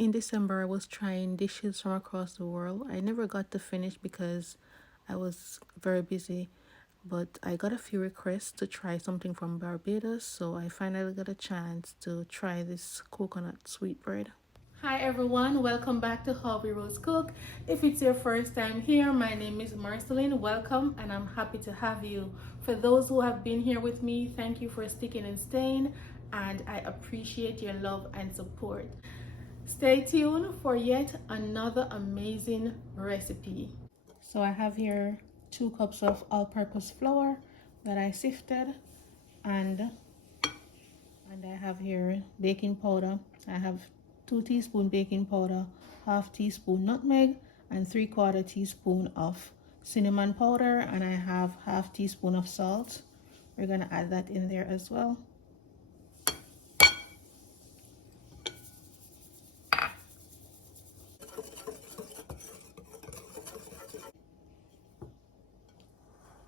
In December, I was trying dishes from across the world. I never got to finish because I was very busy, but I got a few requests to try something from Barbados, so I finally got a chance to try this coconut sweetbread. Hi everyone, welcome back to Hobby Rose Cook. If it's your first time here, my name is Marceline. Welcome, and I'm happy to have you. For those who have been here with me, thank you for sticking and staying, and I appreciate your love and support. Stay tuned for yet another amazing recipe. So I have here 2 cups of all-purpose flour that I sifted, and I have here baking powder. I have 2 teaspoons baking powder, half teaspoon nutmeg, and 3/4 teaspoon of cinnamon powder, and I have half teaspoon of salt. We're gonna add that in there as well.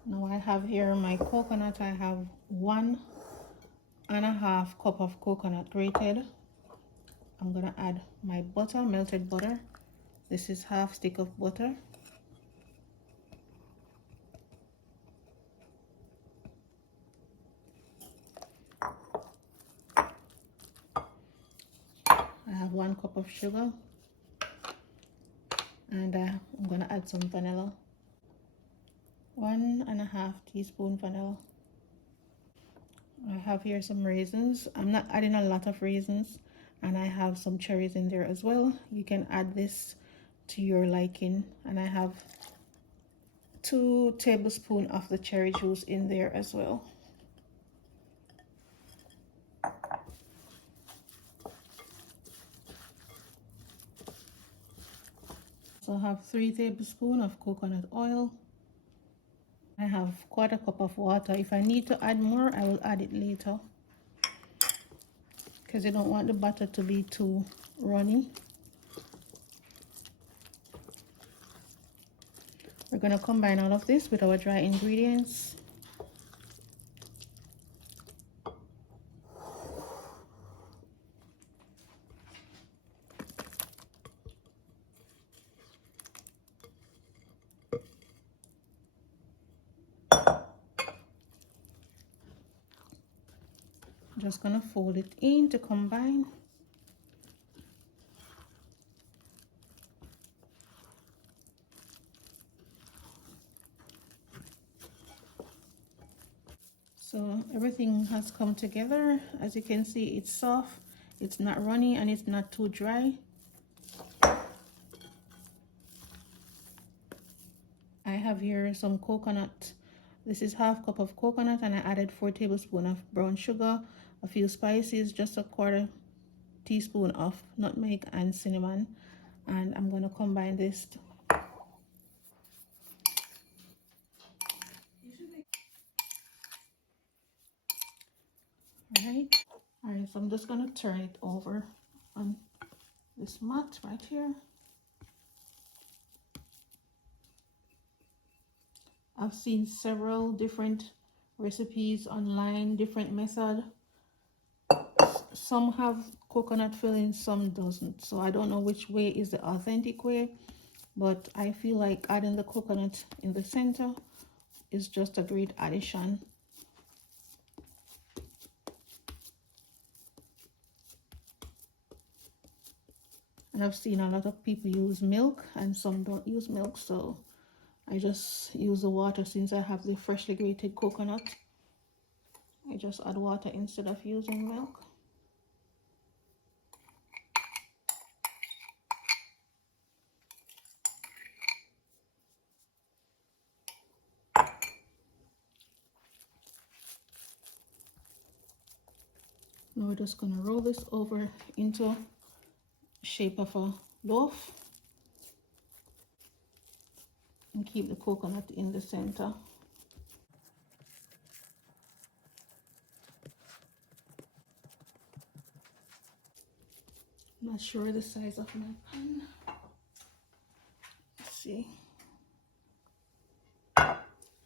Now I have here my coconut. I have 1.5 cup of coconut grated. I'm gonna add my butter, melted butter. This is half stick of butter. I have 1 cup of sugar, and I'm gonna add some vanilla. 1.5 teaspoon vanilla. I have here some raisins. I'm not adding a lot of raisins, and I have some cherries in there as well. You can add this to your liking, and I have 2 tablespoons of the cherry juice in there as well. So I have 3 tablespoons of coconut oil. I have 1/4 cup of water. If I need to add more, I will add it later, because you don't want the butter to be too runny. We're going to combine all of this with our dry ingredients. I'm just going to fold it in to combine. So everything has come together. As you can see, it's soft, it's not runny, and it's not too dry. I have here some coconut. This is half cup of coconut, and I added 4 tablespoons of brown sugar, a few spices, just a 1/4 teaspoon of nutmeg and cinnamon, and I'm going to combine this. All right, so I'm just going to turn it over on this mat right here. I've seen several different recipes online, different method. Some have coconut filling, some doesn't. So I don't know which way is the authentic way, but I feel like adding the coconut in the center is just a great addition. And I've seen a lot of people use milk, and some don't use milk, so I just use the water. Since I have the freshly grated coconut, I just add water instead of using milk. Now we're just going to roll this over into shape of a loaf and keep the coconut in the center. I'm not sure the size of my pan. Let's see.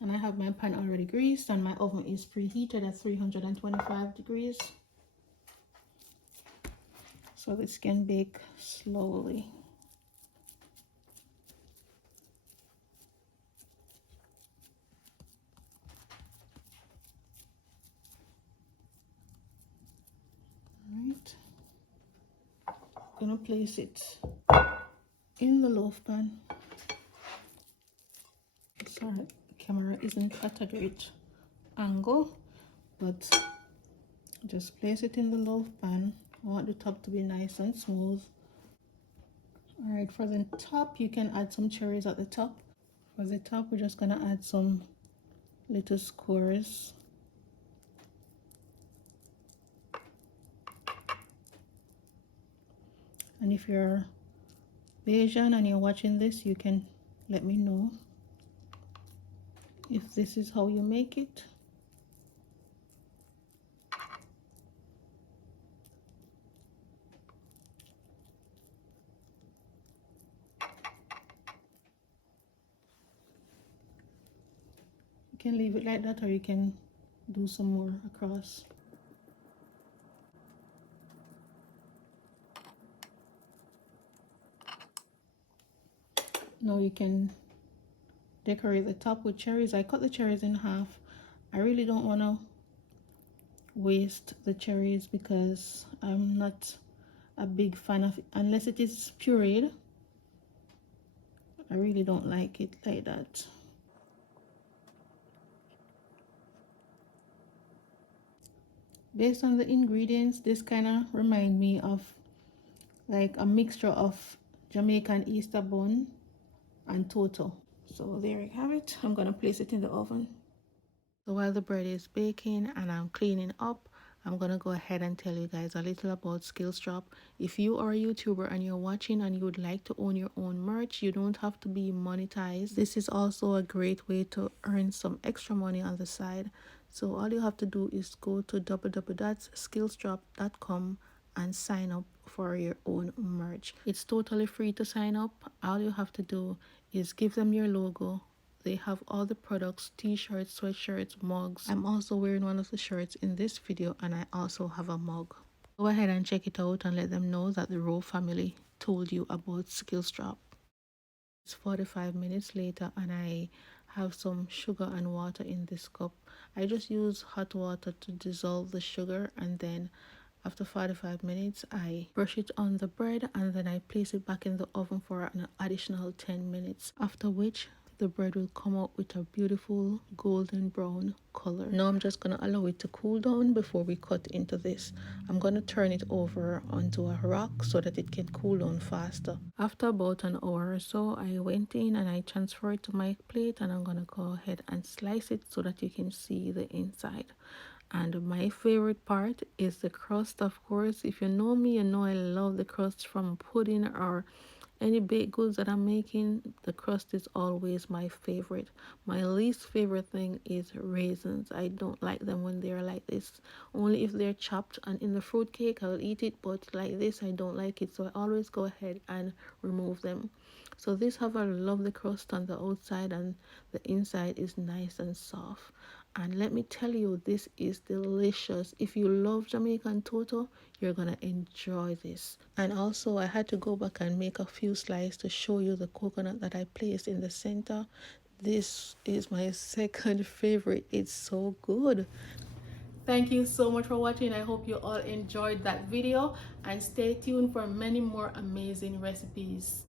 And I have my pan already greased, and my oven is preheated at 325 degrees. so this can bake slowly. Alright, gonna place it in the loaf pan. Sorry, camera isn't at a great angle, but just place it in the loaf pan. I want the top to be nice and smooth. Alright, for the top, you can add some cherries at the top. For the top, we're just gonna add some little squares. And if you're Bajan and you're watching this, you can let me know if this is how you make it. You can leave it like that, or you can do some more across. Now you can decorate the top with cherries. I cut the cherries in half. I really don't want to waste the cherries because I'm not a big fan of it unless it is pureed. I really don't like it like that. Based on the ingredients, this kind of remind me of like a mixture of Jamaican Easter bun and toto. So there you have it. I'm gonna place it in the oven. So while the bread is baking and I'm cleaning up, I'm gonna go ahead and tell you guys a little about Skills Drop. If you are a YouTuber and you're watching and you would like to own your own merch, you don't have to be monetized. This is also a great way to earn some extra money on the side. So all you have to do is go to www.skillsdrop.com and sign up for your own merch. It's totally free to sign up. All you have to do is give them your logo. They have all the products, t-shirts, sweatshirts, mugs. I'm also wearing one of the shirts in this video, and I also have a mug. Go ahead and check it out and let them know that the Rowe family told you about Skills Drop. It's 45 minutes later and I have some sugar and water in this cup. I just use hot water to dissolve the sugar, and then after 45 minutes I brush it on the bread and then I place it back in the oven for an additional 10 minutes, after which the bread will come out with a beautiful golden brown color. Now I'm just going to allow it to cool down before we cut into this. I'm going to turn it over onto a rock so that it can cool down faster. After about an hour or so, I went in and I transferred it to my plate, and I'm going to go ahead and slice it so that you can see the inside. And my favorite part is the crust, of course. If you know me, you know I love the crust from pudding or any baked goods that I'm making. The crust is always my favorite. My least favorite thing is raisins. I don't like them when they're like this. Only if they're chopped and in the fruit cake I'll eat it, but like this I don't like it, so I always go ahead and remove them. So this have a lovely crust on the outside and the inside is nice and soft. And let me tell you, this is delicious. If you love Jamaican toto, you're gonna enjoy this. And also I had to go back and make a few slices to show you the coconut that I placed in the center. This is my second favorite. It's so good. Thank you so much for watching. I hope you all enjoyed that video, and stay tuned for many more amazing recipes.